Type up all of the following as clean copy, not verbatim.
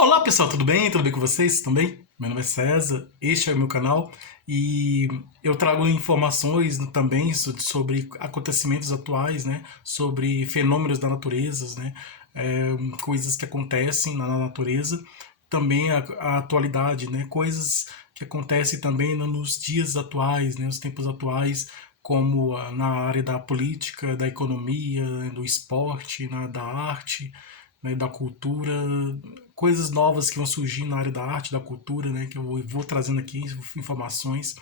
Olá pessoal, tudo bem? Tudo bem com vocês também? Meu nome é César, este é o meu canal e eu trago informações também sobre acontecimentos atuais, né? Sobre fenômenos da natureza, né? Coisas que acontecem na natureza, também a atualidade, né? Coisas que acontecem também nos dias atuais, né? Os tempos atuais, como na área da política, da economia, do esporte, da arte, né, da cultura, coisas novas que vão surgir na área da arte, da cultura, né, que eu vou trazendo aqui informações,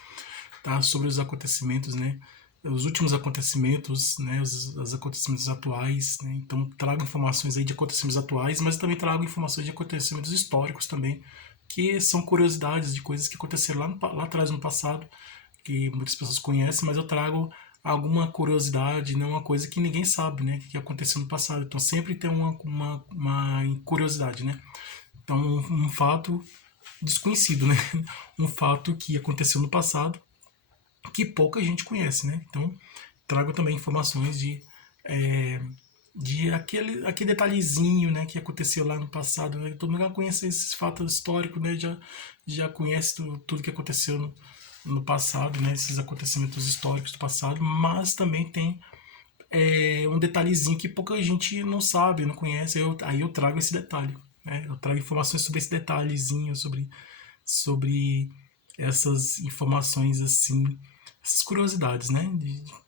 tá, sobre os acontecimentos, né, os últimos acontecimentos, né, os acontecimentos atuais, né, então trago informações aí de acontecimentos atuais, mas também trago informações de acontecimentos históricos também, que são curiosidades de coisas que aconteceram lá atrás no passado, que muitas pessoas conhecem, mas eu trago alguma curiosidade, né, uma coisa que ninguém sabe, né, que aconteceu no passado. Então sempre tem uma curiosidade, né? Então um fato desconhecido, né? Um fato que aconteceu no passado que pouca gente conhece, né? Então trago também informações é, de aquele detalhezinho, né, que aconteceu lá no passado, né? Todo mundo já conhece esses fatos históricos, né? Já conhece tudo que aconteceu no passado, né? Esses acontecimentos históricos do passado, mas também tem um detalhezinho que pouca gente não sabe, não conhece. Aí eu trago esse detalhe, né? Eu trago informações sobre esse detalhezinho, sobre essas informações assim, essas curiosidades, né?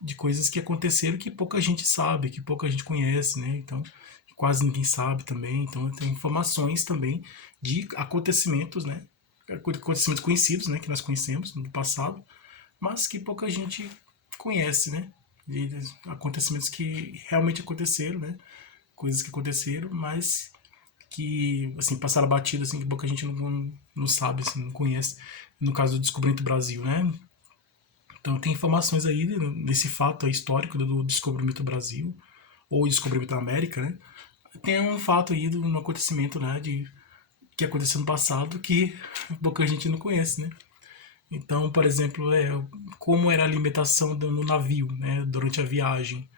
De coisas que aconteceram que pouca gente sabe, que pouca gente conhece, né? Então, quase ninguém sabe também. Então, tem informações também de acontecimentos, né? Acontecimentos conhecidos, né? Que nós conhecemos no passado, mas que pouca gente conhece, né? De acontecimentos que realmente aconteceram, né? Coisas que aconteceram, mas que assim passaram batido, assim, que pouca gente não sabe, assim, não conhece. No caso do Descobrimento do Brasil, né? Então tem informações aí nesse fato histórico do Descobrimento do Brasil ou Descobrimento da América, né? Tem um fato aí no acontecimento, né, que aconteceu no passado que pouca gente não conhece, né? Então, por exemplo, como era a alimentação no navio, né, durante a viagem.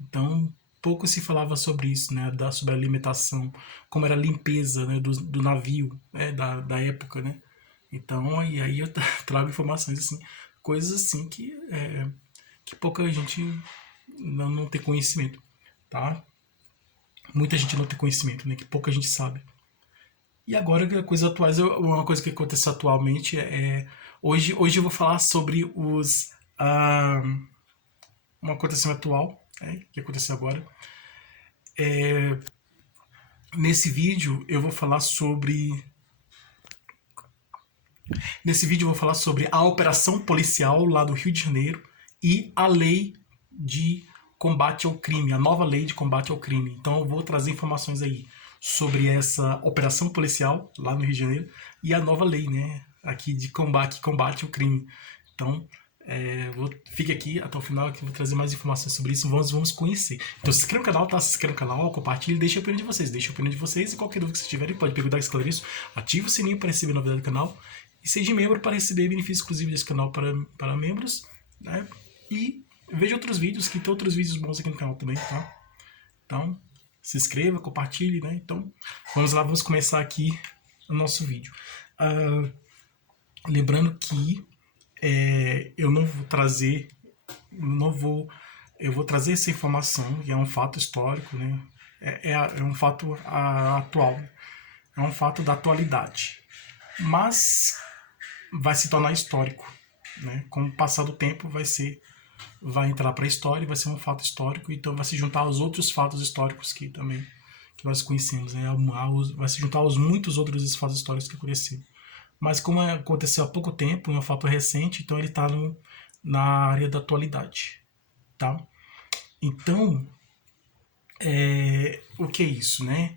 Então, pouco se falava sobre isso, né, sobre a alimentação, como era a limpeza, né, do navio, né, da época, né. Então, e aí eu trago informações assim, coisas assim que pouca gente não tem conhecimento, tá? Muita gente não tem conhecimento, né, que pouca gente sabe. E agora, coisas atuais, uma coisa que aconteceu atualmente hoje eu vou falar sobre um acontecimento atual, que aconteceu agora. Nesse vídeo eu vou falar sobre. Nesse vídeo eu vou falar sobre a operação policial lá do Rio de Janeiro e a lei de combate ao crime, a nova lei de combate ao crime. Então eu vou trazer informações aí sobre essa operação policial lá no Rio de Janeiro e a nova lei, né, aqui de combate ao crime. Então, fique aqui até o final que eu vou trazer mais informações sobre isso. Vamos conhecer. Então se inscreva no canal, tá? Se inscreva no canal, compartilhe, deixe a opinião de vocês. Deixe a opinião de vocês e qualquer dúvida que vocês tiverem, pode perguntar, esclareço. Ative o sininho para receber novidade do canal e seja membro para receber benefícios exclusivos desse canal para membros, né? E veja outros vídeos, que tem outros vídeos bons aqui no canal também, tá? Então, se inscreva, compartilhe, né? Então, vamos lá, vamos começar aqui o nosso vídeo. Lembrando que eu não vou trazer, não vou, eu vou trazer essa informação, que é um fato histórico, né? É um fato atual, é um fato da atualidade, mas vai se tornar histórico, né? Com o passar do tempo vai entrar para a história, vai ser um fato histórico, então vai se juntar aos outros fatos históricos que nós conhecemos, né? Vai se juntar aos muitos outros fatos históricos que aconteceram. Mas como aconteceu há pouco tempo, é um fato recente, então ele está na área da atualidade, tá? Então, o que é isso, né?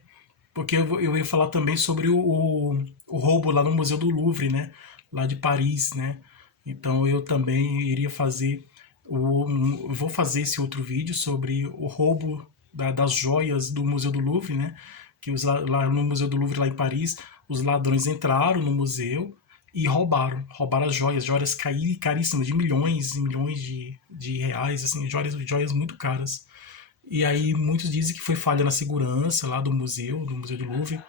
Porque eu ia falar também sobre o roubo lá no Museu do Louvre, né? Lá de Paris, né? Então eu também iria fazer eu vou fazer esse outro vídeo sobre o roubo das joias do Museu do Louvre, né? Que lá no Museu do Louvre, lá em Paris, os ladrões entraram no museu e roubaram as joias caríssimas, de milhões e milhões de reais, assim, joias muito caras. E aí muitos dizem que foi falha na segurança lá do Museu do Louvre,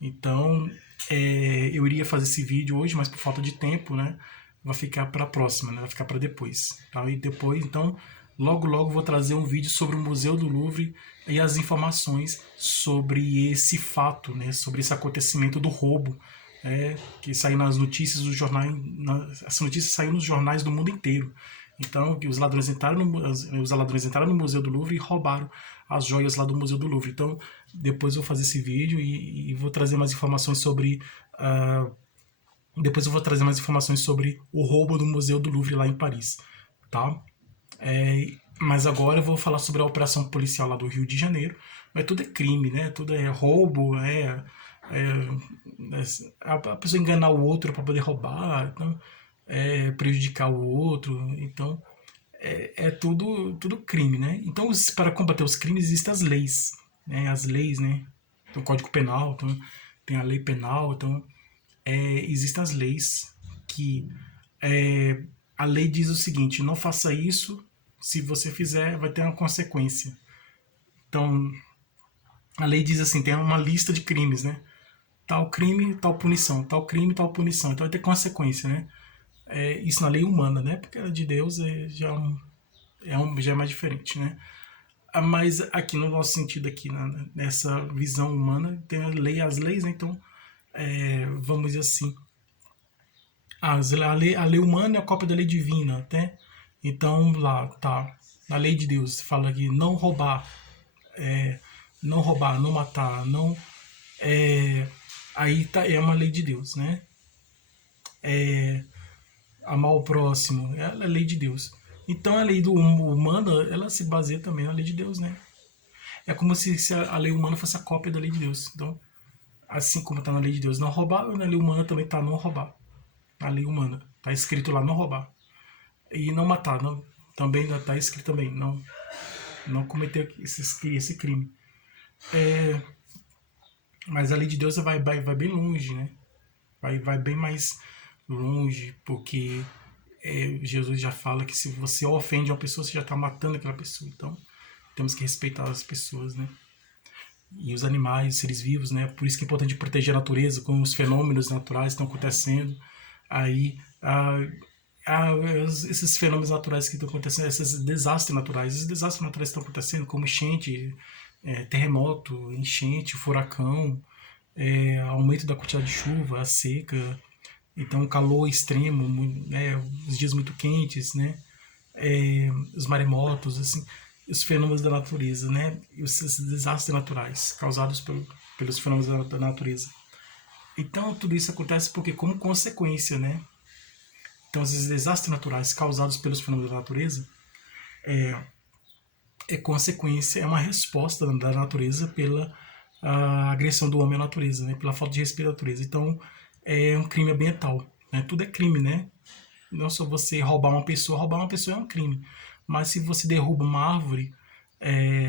Então, eu iria fazer esse vídeo hoje, mas por falta de tempo, né, vai ficar para a próxima, né, vai ficar para depois, tá? E depois, então, logo logo vou trazer um vídeo sobre o Museu do Louvre e as informações sobre esse fato, né, sobre esse acontecimento do roubo, que saiu nas notícias dos jornais, essa notícia saiu nos jornais do mundo inteiro. Então, que os ladrões entraram no Museu do Louvre e roubaram as joias lá do Museu do Louvre. Então, depois eu vou fazer esse vídeo e vou trazer mais informações sobre. Depois eu vou trazer mais informações sobre o roubo do Museu do Louvre lá em Paris, tá? Mas agora eu vou falar sobre a operação policial lá do Rio de Janeiro. Mas tudo é crime, né? Tudo é roubo, a pessoa enganar o outro para poder roubar, então, prejudicar o outro, então é tudo crime, né? Então, para combater os crimes existem as leis, né? As leis, né? Tem o Código Penal, então, tem a lei penal, então existem as leis que a lei diz o seguinte: não faça isso, se você fizer vai ter uma consequência. Então, a lei diz assim, tem uma lista de crimes, né? Tal crime, tal punição, tal crime, tal punição. Então vai ter consequência, né? Isso na lei humana, né? Porque a de Deus já é mais diferente, né? Mas aqui no nosso sentido aqui, nessa visão humana, tem as leis, né? Então, vamos dizer assim, a lei humana é a cópia da lei divina, né? Então, lá, tá, na lei de Deus, fala aqui, não roubar, não matar, não... Aí tá, é uma lei de Deus, né? Amar o próximo, é a lei de Deus. Então a lei humana, ela se baseia também na lei de Deus, né? É como se a lei humana fosse a cópia da lei de Deus. Então, assim como está na lei de Deus não roubar, na lei humana também está não roubar. Na lei humana está escrito lá não roubar. E não matar, não, também está escrito também não cometer esse crime. Mas a lei de Deus vai bem longe, né? Vai bem mais longe, porque Jesus já fala que se você ofende uma pessoa, você já está matando aquela pessoa. Então, temos que respeitar as pessoas, né? E os animais, os seres vivos, né? Por isso que é importante proteger a natureza, como os fenômenos naturais estão acontecendo. Aí, esses fenômenos naturais que estão acontecendo, esses desastres naturais que estão acontecendo, como enchente, terremoto, enchente, furacão, aumento da quantidade de chuva, a seca, então o calor extremo, né, os dias muito quentes, né, os maremotos, assim, os fenômenos da natureza, né, e esses desastres naturais causados pelos fenômenos da natureza. Então tudo isso acontece porque como consequência, né? Então esses desastres naturais causados pelos fenômenos da natureza é consequência, é uma resposta da natureza pela agressão do homem à natureza, né? Pela falta de respeito à natureza. Então é um crime ambiental, né? Tudo é crime, né? Não só você roubar uma pessoa é um crime. Mas se você derruba uma árvore,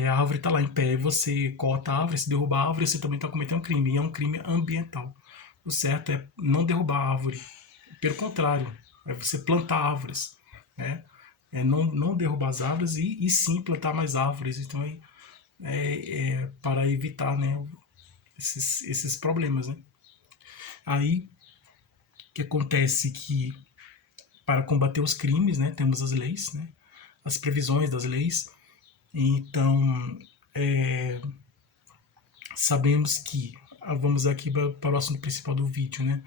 a árvore está lá em pé, você corta a árvore, se derruba a árvore, você também está cometendo um crime. E é um crime ambiental. O certo é não derrubar a árvore. Pelo contrário, é você plantar árvores, né? Não derrubar as árvores e sim plantar mais árvores. Então, para evitar, né, esses problemas, né? Aí, o que acontece que para combater os crimes, né, temos as leis, né, as previsões das leis. Então, sabemos que vamos aqui para o assunto principal do vídeo, né?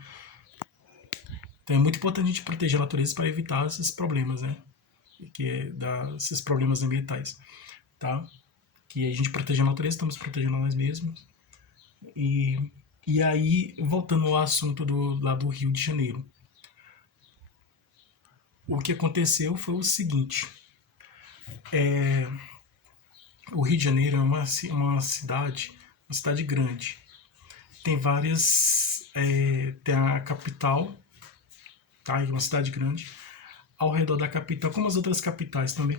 Então é muito importante a gente proteger a natureza para evitar esses problemas, né? Esses problemas ambientais, tá? Que a gente protege a natureza, estamos protegendo a nós mesmos. E aí, voltando ao assunto lá do Rio de Janeiro, o que aconteceu foi o seguinte: o Rio de Janeiro é uma cidade grande. Tem várias. Tem a capital, tá? É uma cidade grande. Ao redor da capital, como as outras capitais também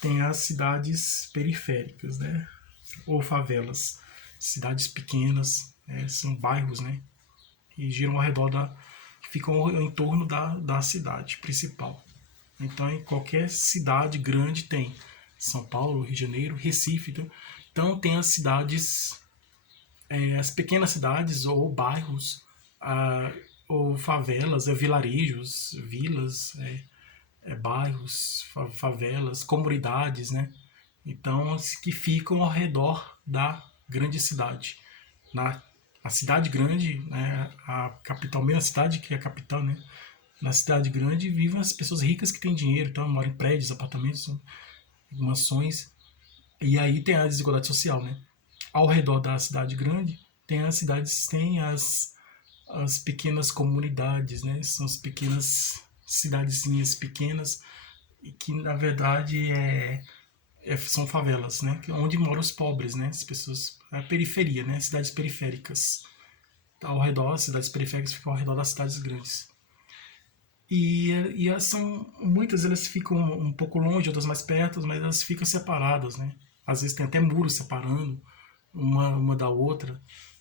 tem as cidades periféricas, né? Ou favelas. Cidades pequenas, são bairros, né? Que giram ao redor que ficam em torno da cidade principal. Então, em qualquer cidade grande tem. São Paulo, Rio de Janeiro, Recife. Então tem as cidades as pequenas cidades ou bairros, ah, ou favelas, vilarejos, vilas, bairros, favelas, comunidades, né? Então, que ficam ao redor da grande cidade. Na a cidade grande, né, a capital, mesmo a cidade que é a capital, né? Na cidade grande vivem as pessoas ricas que têm dinheiro, então moram em prédios, apartamentos, mansões, e aí tem a desigualdade social, né? Ao redor da cidade grande, tem as cidades, tem as pequenas comunidades, né? São as pequenas cidadezinhas pequenas e que na verdade são favelas, né? Onde moram os pobres, né? As pessoas, a periferia, né? Cidades periféricas. Ao redor, as cidades periféricas ficam ao redor das cidades grandes. E elas são, muitas elas ficam um pouco longe, outras mais perto, mas elas ficam separadas, né? Às vezes tem até muros separando uma da outra,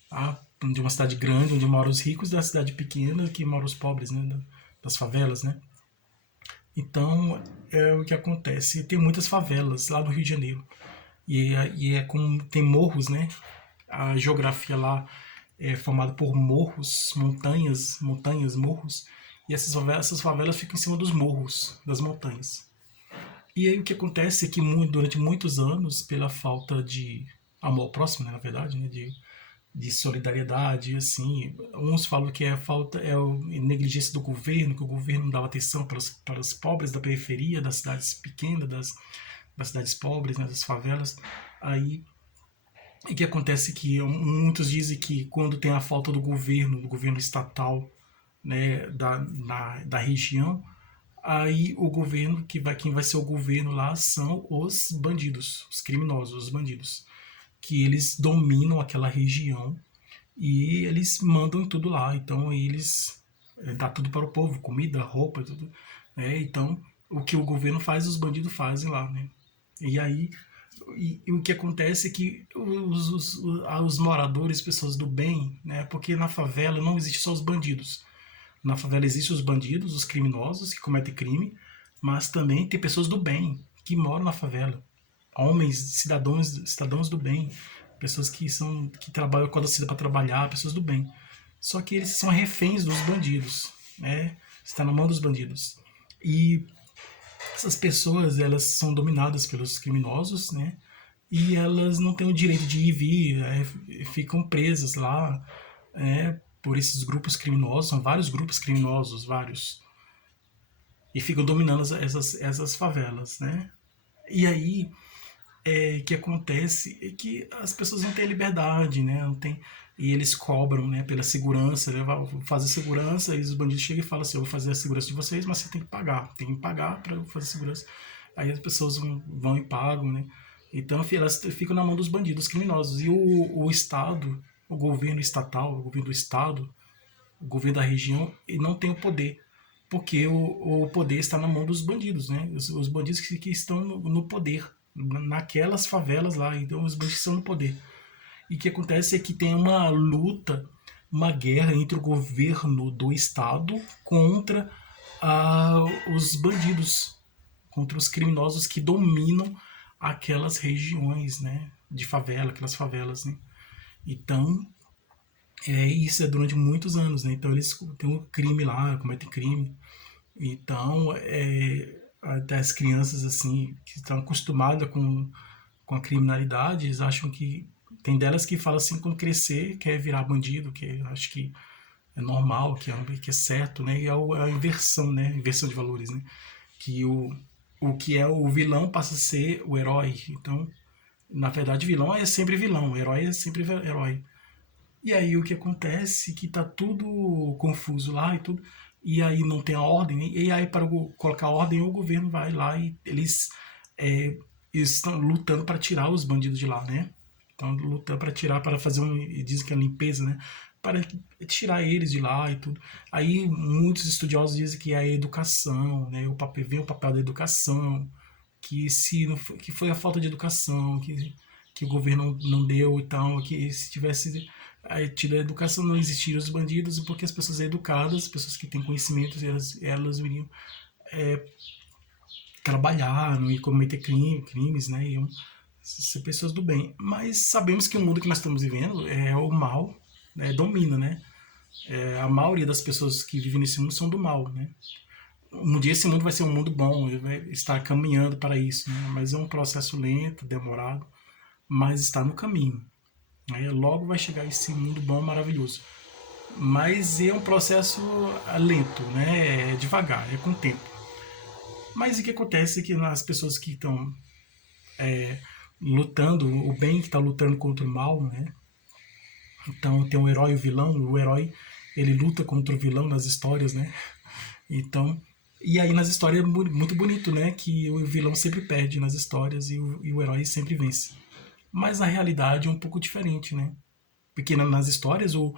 tá? De uma cidade grande, onde moram os ricos, da cidade pequena, que moram os pobres, né? Das favelas, né? Então, é o que acontece. Tem muitas favelas lá no Rio de Janeiro. E é como tem morros, né? A geografia lá é formada por morros, montanhas, morros. E essas favelas ficam em cima dos morros, das montanhas. E aí o que acontece é que durante muitos anos, pela falta de amor ao próximo, né, na verdade, né, de solidariedade, assim, uns falam que é falta, é a negligência do governo, que o governo não dava atenção para os pobres da periferia, das cidades pequenas, das cidades pobres, né, das favelas. Aí o que acontece é que muitos dizem que quando tem a falta do governo estatal, né, da região, aí o governo quem vai ser o governo lá são os bandidos, os criminosos, os bandidos, que eles dominam aquela região e eles mandam tudo lá. Então eles dá tudo para o povo, comida, roupa, tudo. Né? Então o que o governo faz, os bandidos fazem lá, né? E aí e o que acontece é que os moradores, pessoas do bem, né? Porque na favela não existe só os bandidos. Na favela existem os bandidos, os criminosos que cometem crime, mas também tem pessoas do bem que moram na favela. Homens, cidadãos do bem, pessoas que trabalham quando cedo para trabalhar, pessoas do bem. Só que eles são reféns dos bandidos, né? Está na mão dos bandidos. E essas pessoas, elas são dominadas pelos criminosos, né? E elas não têm o direito de ir e vir, ficam presas lá, por esses grupos criminosos, são vários grupos criminosos, vários, e ficam dominando essas favelas, né? E aí, o que acontece é que as pessoas não têm liberdade, né? Não tem, e eles cobram, né, pela segurança, né? Fazer segurança, e os bandidos chegam e falam assim, eu vou fazer a segurança de vocês, mas você tem que pagar para fazer segurança. Aí as pessoas vão e pagam, né? Então, elas ficam na mão dos bandidos criminosos. E o Estado, o governo estatal, o governo do Estado, o governo da região, ele não tem o poder. Porque o poder está na mão dos bandidos, né? Os bandidos que estão no poder, naquelas favelas lá. Então, os bandidos estão no poder. E o que acontece é que tem uma luta, uma guerra entre o governo do Estado contra os bandidos, contra os criminosos que dominam aquelas regiões, né, de favela, aquelas favelas, né. Então, isso é durante muitos anos, né. Então eles têm um crime lá, cometem crime. Então, até as crianças assim que estão acostumadas com a criminalidade, eles acham que tem delas que falam assim, quando crescer quer virar bandido, que acho que é normal, que é certo, né? E é a inversão, né? Inversão de valores, né? Que o que é o vilão passa a ser o herói. Então, na verdade, vilão é sempre vilão, herói é sempre herói. E aí o que acontece é que tá tudo confuso lá e tudo, e aí não tem a ordem, e aí para colocar a ordem o governo vai lá e é, eles estão lutando para tirar os bandidos de lá, né? Estão lutando para tirar, para fazer dizem que é limpeza, né? Para tirar eles de lá e tudo. Aí muitos estudiosos dizem que é a educação, né? Vem o papel da educação, que se não foi, que foi a falta de educação, que o governo não deu e tal, que se tivesse tido a educação não existiriam os bandidos, porque as pessoas educadas, pessoas que têm conhecimentos, elas iriam trabalhar, não iam cometer crimes, né? Iam ser pessoas do bem. Mas sabemos que o mundo que nós estamos vivendo é o mal, né, domina, né? A maioria das pessoas que vivem nesse mundo são do mal, né? Um dia esse mundo vai ser um mundo bom, ele vai estar caminhando para isso, né? Mas é um processo lento, demorado, mas está no caminho. Né? Logo vai chegar esse mundo bom, maravilhoso. Mas é um processo lento, né? É devagar, é com o tempo. Mas o que acontece é que as pessoas que estão lutando, o bem que está lutando contra o mal, né? Então tem um herói e o vilão, o herói ele luta contra o vilão nas histórias, né? Então, e aí nas histórias é muito bonito, né? Que o vilão sempre perde nas histórias e o herói sempre vence. Mas na realidade é um pouco diferente, né? Porque nas histórias o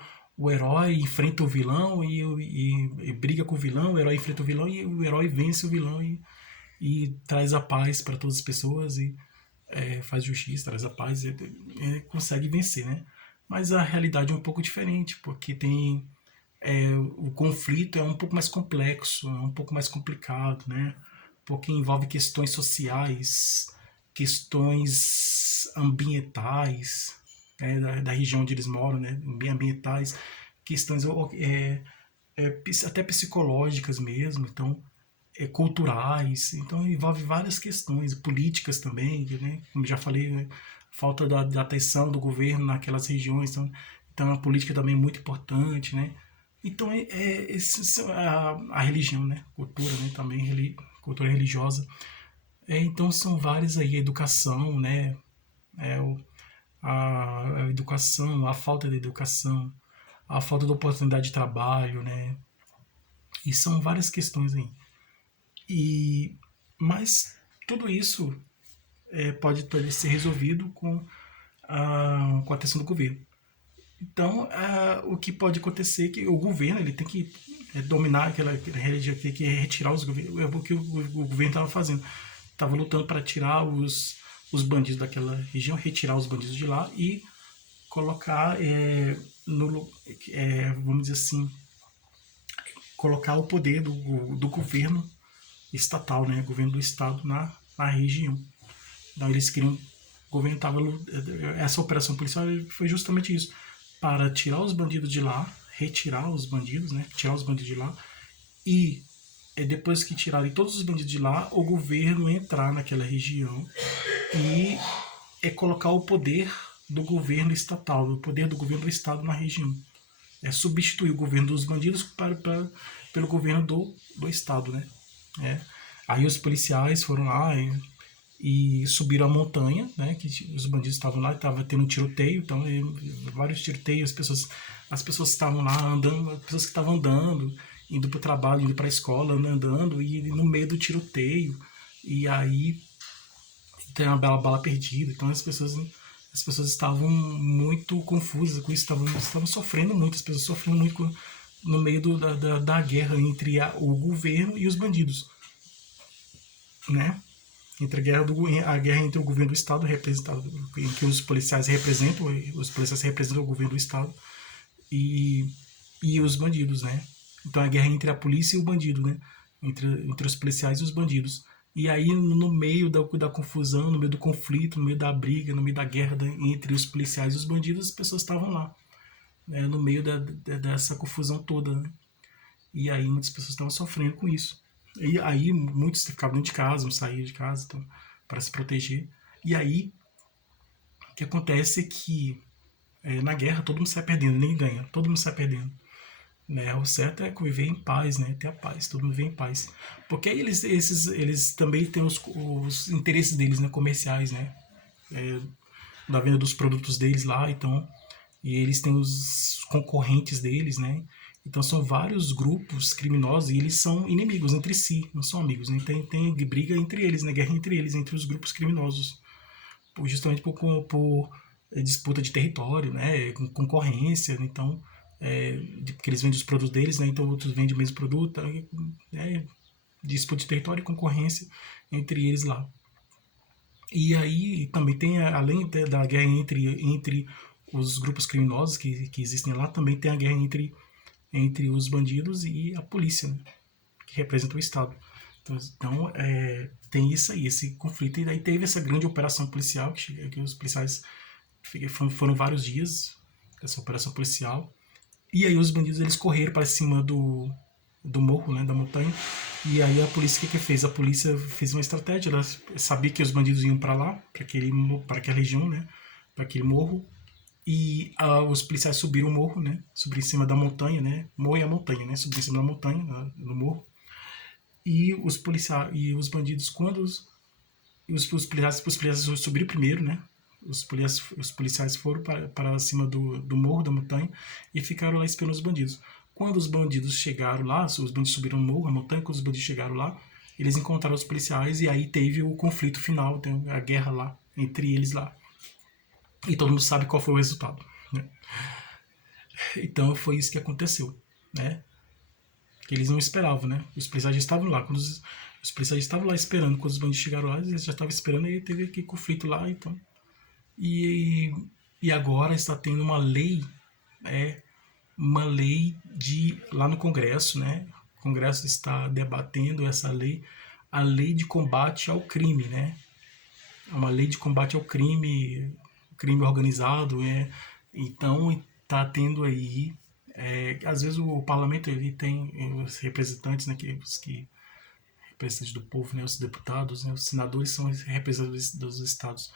herói enfrenta o vilão e briga com o vilão, o herói enfrenta o vilão e o herói vence o vilão e traz a paz para todas as pessoas e faz justiça, traz a paz e consegue vencer, né? Mas a realidade é um pouco diferente, porque tem o conflito é um pouco mais complexo, é um pouco mais complicado, né? Porque envolve questões sociais, questões ambientais, né? Da região onde eles moram, né? Bem ambientais, questões até psicológicas mesmo, então culturais, então envolve várias questões, políticas também, né? Como já falei, né? Falta da atenção do governo naquelas regiões, então a política também é muito importante, né? Então a religião, né? Cultura, né? Também cultura religiosa. Então são várias aí, educação, né? É, a educação, a falta de educação, a falta de oportunidade de trabalho, né? E são várias questões aí. E, mas tudo isso pode ser resolvido com a atenção do governo. Então, o que pode acontecer é que o governo ele tem que dominar aquela região, tem que retirar os governos. É o que o governo estava fazendo. Estava lutando para tirar os bandidos daquela região, retirar os bandidos de lá e colocar, vamos dizer assim, colocar o poder do governo estatal, né, governo do estado na região. Então eles queriam, o governo estava, essa operação policial foi justamente isso, para tirar os bandidos de lá, retirar os bandidos, né, tirar os bandidos de lá e depois que tirarem todos os bandidos de lá, o governo entrar naquela região e colocar o poder do governo estatal, o poder do governo do estado na região. Substituir o governo dos bandidos pelo governo do estado, né? Aí os policiais foram lá e subiram a montanha, né? Que os bandidos estavam lá, estava tendo um tiroteio, então vários tiroteios, as pessoas estavam lá andando, as pessoas que estavam andando, indo para o trabalho, indo para a escola, andando e no meio do tiroteio e aí tem uma bela bala perdida, então as pessoas estavam muito confusas com isso, estavam sofrendo muito, as pessoas sofrendo muito no meio da guerra entre o governo e os bandidos, né? Entre a guerra entre o governo do estado representado, em que os policiais representam o governo do estado e, e os bandidos, né? Então a guerra entre a polícia e o bandido, né? Entre os policiais e os bandidos. E aí, no meio da confusão, no meio do conflito, no meio da briga, no meio da guerra entre os policiais e os bandidos, as pessoas estavam lá, né, no meio dessa confusão toda. Né? E aí, muitas pessoas estavam sofrendo com isso. E aí, muitos ficavam dentro de casa, não saíam de casa então, para se proteger. E aí, o que acontece é que na guerra todo mundo sai perdendo, ninguém ganha, todo mundo sai perdendo. Né? O certo é viver em paz, né? Ter a paz, todo mundo vive em paz. Porque aí eles também têm os interesses deles, né? Comerciais, né? Da venda dos produtos deles lá, então. E eles têm os concorrentes deles, né? Então são vários grupos criminosos e eles são inimigos entre si, não são amigos, né? Tem briga entre eles, né? Guerra entre eles, entre os grupos criminosos. Justamente por disputa de território, né? Concorrência, então porque eles vendem os produtos deles, né? Então outros vendem o mesmo produto, disputa de território e concorrência entre eles lá. E aí também tem, além da guerra entre os grupos criminosos que existem lá, também tem a guerra entre os bandidos e a polícia, né? Que representa o Estado. Então, tem isso aí, esse conflito. E daí teve essa grande operação policial, que os policiais foram vários dias, essa operação policial. E aí os bandidos eles correram para cima do morro, né, da montanha. E aí a polícia o que fez? A polícia fez uma estratégia, ela sabia que os bandidos iam para lá, para aquela região, né, para aquele morro. E os policiais subiram o morro, né, subiram em cima da montanha, né, morro e a montanha, né, subiram em cima da montanha, no morro. E os bandidos, quando os policiais subiram primeiro, né? Os policiais foram para cima do morro, da montanha, e ficaram lá esperando os bandidos. Quando os bandidos chegaram lá, os bandidos subiram o morro, a montanha, quando os bandidos chegaram lá, eles encontraram os policiais e aí teve o conflito final, a guerra lá, entre eles lá. E todo mundo sabe qual foi o resultado, né? Então foi isso que aconteceu, né? Que eles não esperavam, né? Os policiais já estavam lá. Quando os policiais estavam lá esperando, quando os bandidos chegaram lá, eles já estavam esperando e teve aquele conflito lá, então. E, e agora está tendo uma lei lá no Congresso, né? O Congresso está debatendo essa lei, a lei de combate ao crime, né? É uma lei de combate ao crime organizado, então está tendo aí, às vezes o parlamento ele tem os representantes, né, que representantes do povo, né, os deputados, né, os senadores são os representantes dos estados.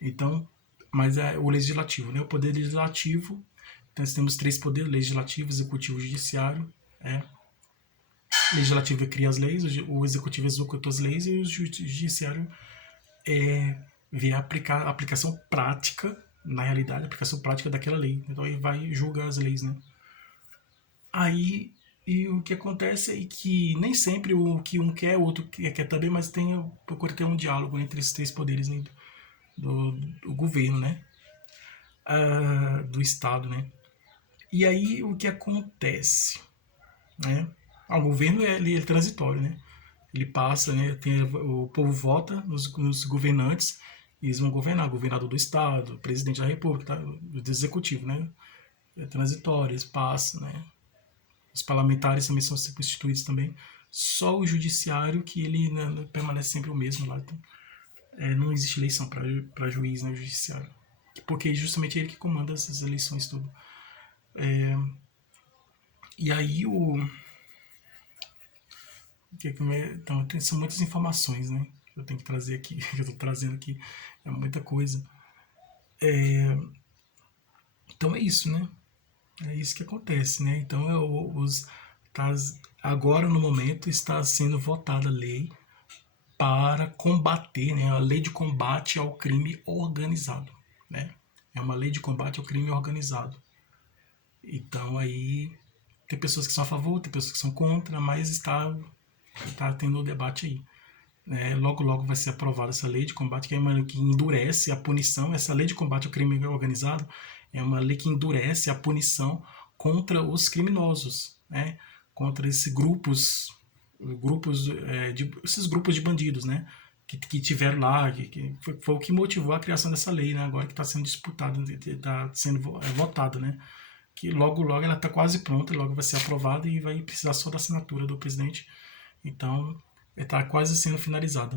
Então, mas é o legislativo, né, o poder legislativo. Então, nós temos três poderes: legislativo, executivo e judiciário. O legislativo cria as leis, o executivo executa as leis e o judiciário vê a aplicação prática, na realidade, a aplicação prática daquela lei. Então ele vai julgar as leis, né? Aí, e o que acontece é que nem sempre o que um quer, o outro quer também, mas procura ter um diálogo entre esses três poderes, né, do governo, né? Do Estado, né? E aí o que acontece, né? O governo ele é transitório, né? Ele passa, né? O povo vota nos governantes, e eles vão governar, governador do estado, presidente da república, tá? Do executivo, né? É transitório, eles passam, né? Os parlamentares também são substituídos também. Só o judiciário que ele, né, permanece sempre o mesmo lá. Então, não existe eleição para juiz, né? O judiciário, porque justamente é ele que comanda essas eleições tudo. E aí então, são muitas informações, né? Que eu tenho que trazer aqui, que eu estou trazendo aqui, é muita coisa. Então é isso, né? É isso que acontece, né? Então tá, agora no momento está sendo votada a lei para combater, né? A lei de combate ao crime organizado, né? É uma lei de combate ao crime organizado. Então aí tem pessoas que são a favor, tem pessoas que são contra, mas está tendo o debate aí. Logo logo vai ser aprovada essa lei de combate, que é uma lei que endurece a punição. Essa lei de combate ao crime organizado é uma lei que endurece a punição contra os criminosos, né? Contra esses esses grupos de bandidos, né? Que tiveram lá, que foi o que motivou a criação dessa lei, né? Agora que está sendo disputada, está sendo votada, né? Que logo logo ela está quase pronta, logo vai ser aprovada e vai precisar só da assinatura do presidente. Então, está quase sendo finalizada.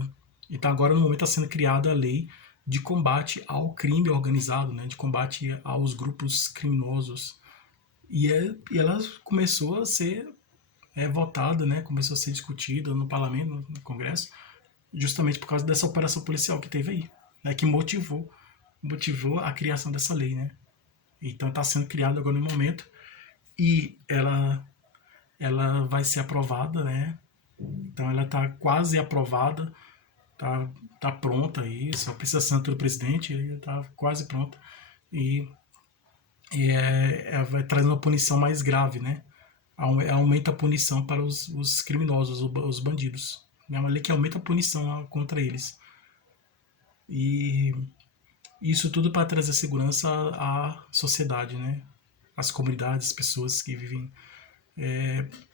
Então, agora no momento está sendo criada a lei de combate ao crime organizado, né, de combate aos grupos criminosos. E ela começou a ser votada, né, começou a ser discutida no parlamento, no Congresso, justamente por causa dessa operação policial que teve aí, né, que motivou a criação dessa lei, né. Então está sendo criada agora no momento e ela vai ser aprovada, né. Então ela está quase aprovada, tá pronta aí, só precisa assinatura do presidente, está quase pronta. E, vai trazer uma punição mais grave, né? Aumenta a punição para os criminosos, os bandidos. É uma lei que aumenta a punição contra eles. E isso tudo para trazer segurança à sociedade, né? Às comunidades, as pessoas que vivem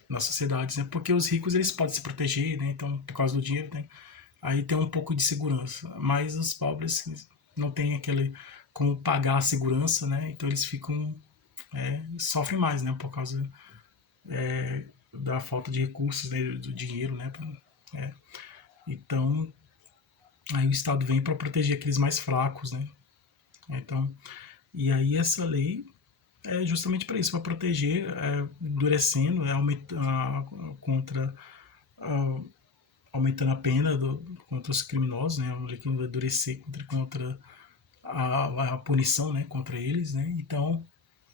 nas sociedades, né? Porque os ricos eles podem se proteger, né? Então, por causa do dinheiro, né? Aí tem um pouco de segurança. Mas os pobres não têm aquele como pagar a segurança, né? Então eles ficam sofrem mais, né? Por causa da falta de recursos, né? Do dinheiro, né? né? Então, aí o Estado vem para proteger aqueles mais fracos, né? Então, e aí essa lei é justamente para isso, para proteger, endurecendo, contra a, aumentando a pena contra os criminosos, né? Uma lei que vai endurecer contra a punição, né? Contra eles, né? Então,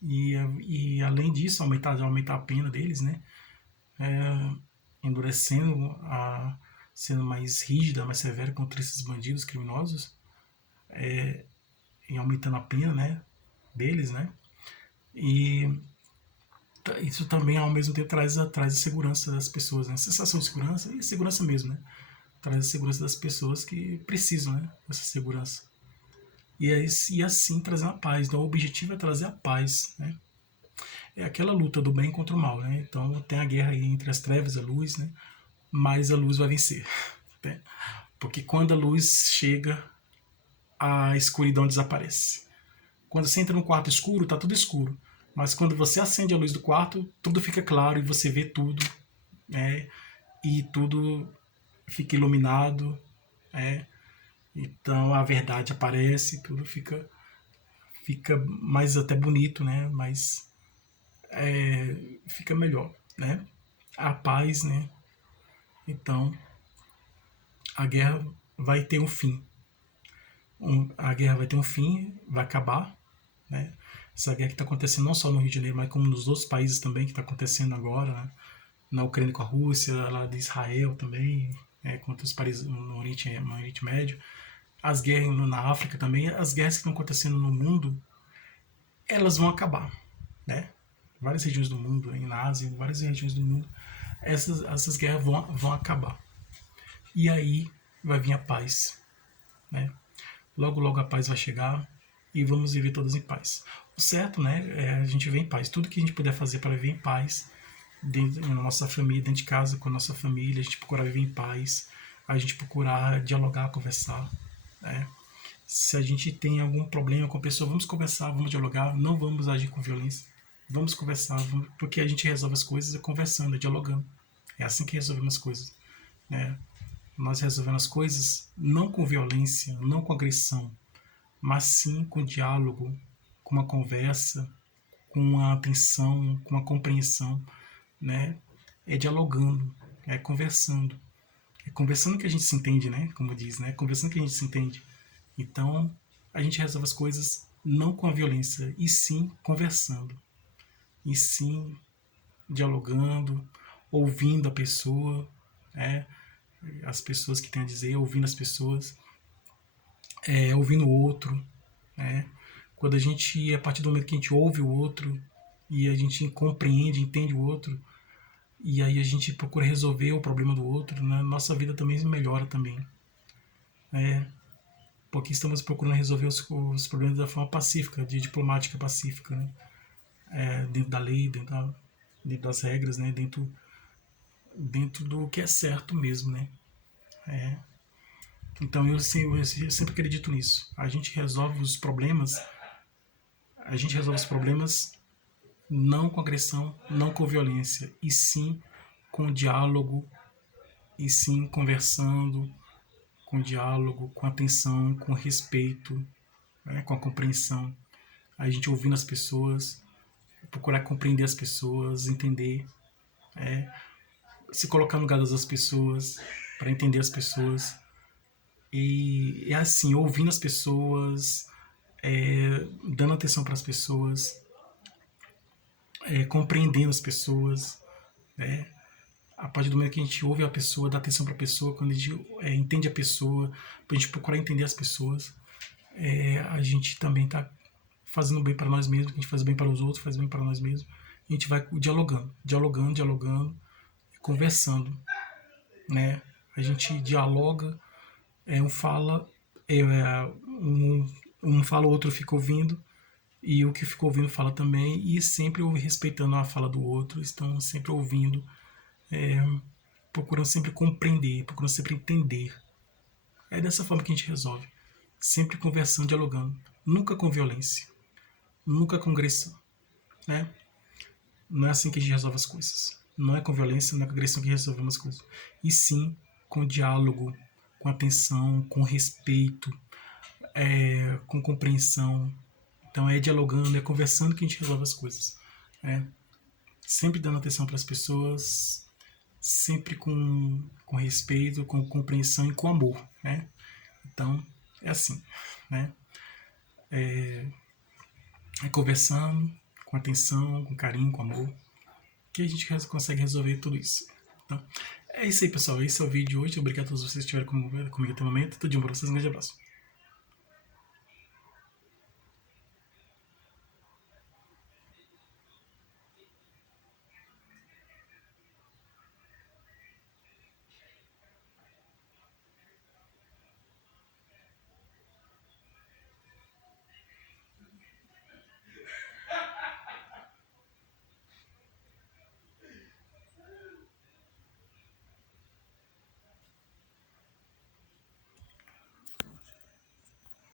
e além disso, aumentar a pena deles, né? Endurecendo, sendo mais rígida, mais severa contra esses bandidos criminosos, e aumentando a pena, né? Deles, né? E isso também ao mesmo tempo traz a segurança das pessoas, né? Sensação de segurança e segurança mesmo, né? Traz a segurança das pessoas que precisam, né? Dessa segurança. E assim trazer a paz. Então o objetivo é trazer a paz, né? É aquela luta do bem contra o mal, né? Então tem a guerra aí entre as trevas e a luz, né? Mas a luz vai vencer, né? Porque quando a luz chega, a escuridão desaparece. Quando você entra num quarto escuro, tá tudo escuro. Mas quando você acende a luz do quarto, tudo fica claro e você vê tudo, né? E tudo fica iluminado, né? Então a verdade aparece, tudo fica mais até bonito, né? Mas fica melhor, né? A paz, né? Então a guerra vai ter um fim. A guerra vai ter um fim, vai acabar, né? Essa guerra que está acontecendo não só no Rio de Janeiro, mas como nos outros países também que está acontecendo agora, né? Na Ucrânia com a Rússia, lá de Israel também, contra os países no Oriente Médio, as guerras na África também, as guerras que estão acontecendo no mundo, elas vão acabar, né? Várias regiões do mundo, na Ásia, várias regiões do mundo, essas guerras vão acabar. E aí vai vir a paz, né? Logo, logo a paz vai chegar e vamos viver todos em paz. O certo, né, é a gente viver em paz. Tudo que a gente puder fazer para viver em paz, dentro da nossa família, dentro de casa, com a nossa família, a gente procurar viver em paz, a gente procurar dialogar, conversar, né? Se a gente tem algum problema com a pessoa, vamos conversar, vamos dialogar, não vamos agir com violência. Vamos conversar, porque a gente resolve as coisas conversando, dialogando. É assim que resolvemos as coisas, né? Nós resolvemos as coisas não com violência, não com agressão, mas sim com diálogo, com uma conversa, com uma atenção, com uma compreensão, né? É dialogando, é conversando. É conversando que a gente se entende, né? Como diz, né? É conversando que a gente se entende. Então, a gente resolve as coisas não com a violência, e sim conversando, e sim dialogando, ouvindo a pessoa, né? As pessoas que têm a dizer, ouvindo as pessoas, ouvindo o outro, né? Quando a partir do momento que a gente ouve o outro e a gente compreende, entende o outro, e aí a gente procura resolver o problema do outro, né? Nossa vida também melhora também, né? Porque estamos procurando resolver os problemas da forma pacífica, de diplomática pacífica, né? Dentro da lei, dentro das regras, né? Dentro do que é certo mesmo, né? Então eu sempre acredito nisso. A gente resolve os problemas não com agressão, não com violência, e sim com diálogo, e sim conversando, com diálogo, com atenção, com respeito, né, com a compreensão. A gente ouvindo as pessoas, procurar compreender as pessoas, entender, se colocar no lugar das pessoas, para entender as pessoas. E é assim, ouvindo as pessoas, dando atenção para as pessoas, compreendendo as pessoas, né? A partir do momento que a gente ouve a pessoa, dá atenção para a pessoa, quando a gente entende a pessoa, para a gente procurar entender as pessoas, a gente também está fazendo bem para nós mesmos, a gente faz bem para os outros, faz bem para nós mesmos. A gente vai dialogando, conversando, né? A gente dialoga, um fala, um fala, o outro fica ouvindo, e o que ficou ouvindo fala também, e sempre respeitando a fala do outro, estão sempre ouvindo, procurando sempre compreender, procurando sempre entender. É dessa forma que a gente resolve. Sempre conversando, dialogando. Nunca com violência. Nunca com agressão. Né? Não é assim que a gente resolve as coisas. Não é com violência, não é com agressão que resolvemos as coisas. E sim com diálogo, com atenção, com respeito, com compreensão. Então é dialogando, é conversando que a gente resolve as coisas. Né? Sempre dando atenção para as pessoas, sempre com respeito, com compreensão e com amor. Né? Então é assim. Né? É conversando, com atenção, com carinho, com amor, que a gente consegue resolver tudo isso. Então, é isso aí, pessoal. Esse é o vídeo de hoje. Obrigado a todos vocês que estiveram comigo até o momento. Tudo de bom para vocês. Um grande abraço.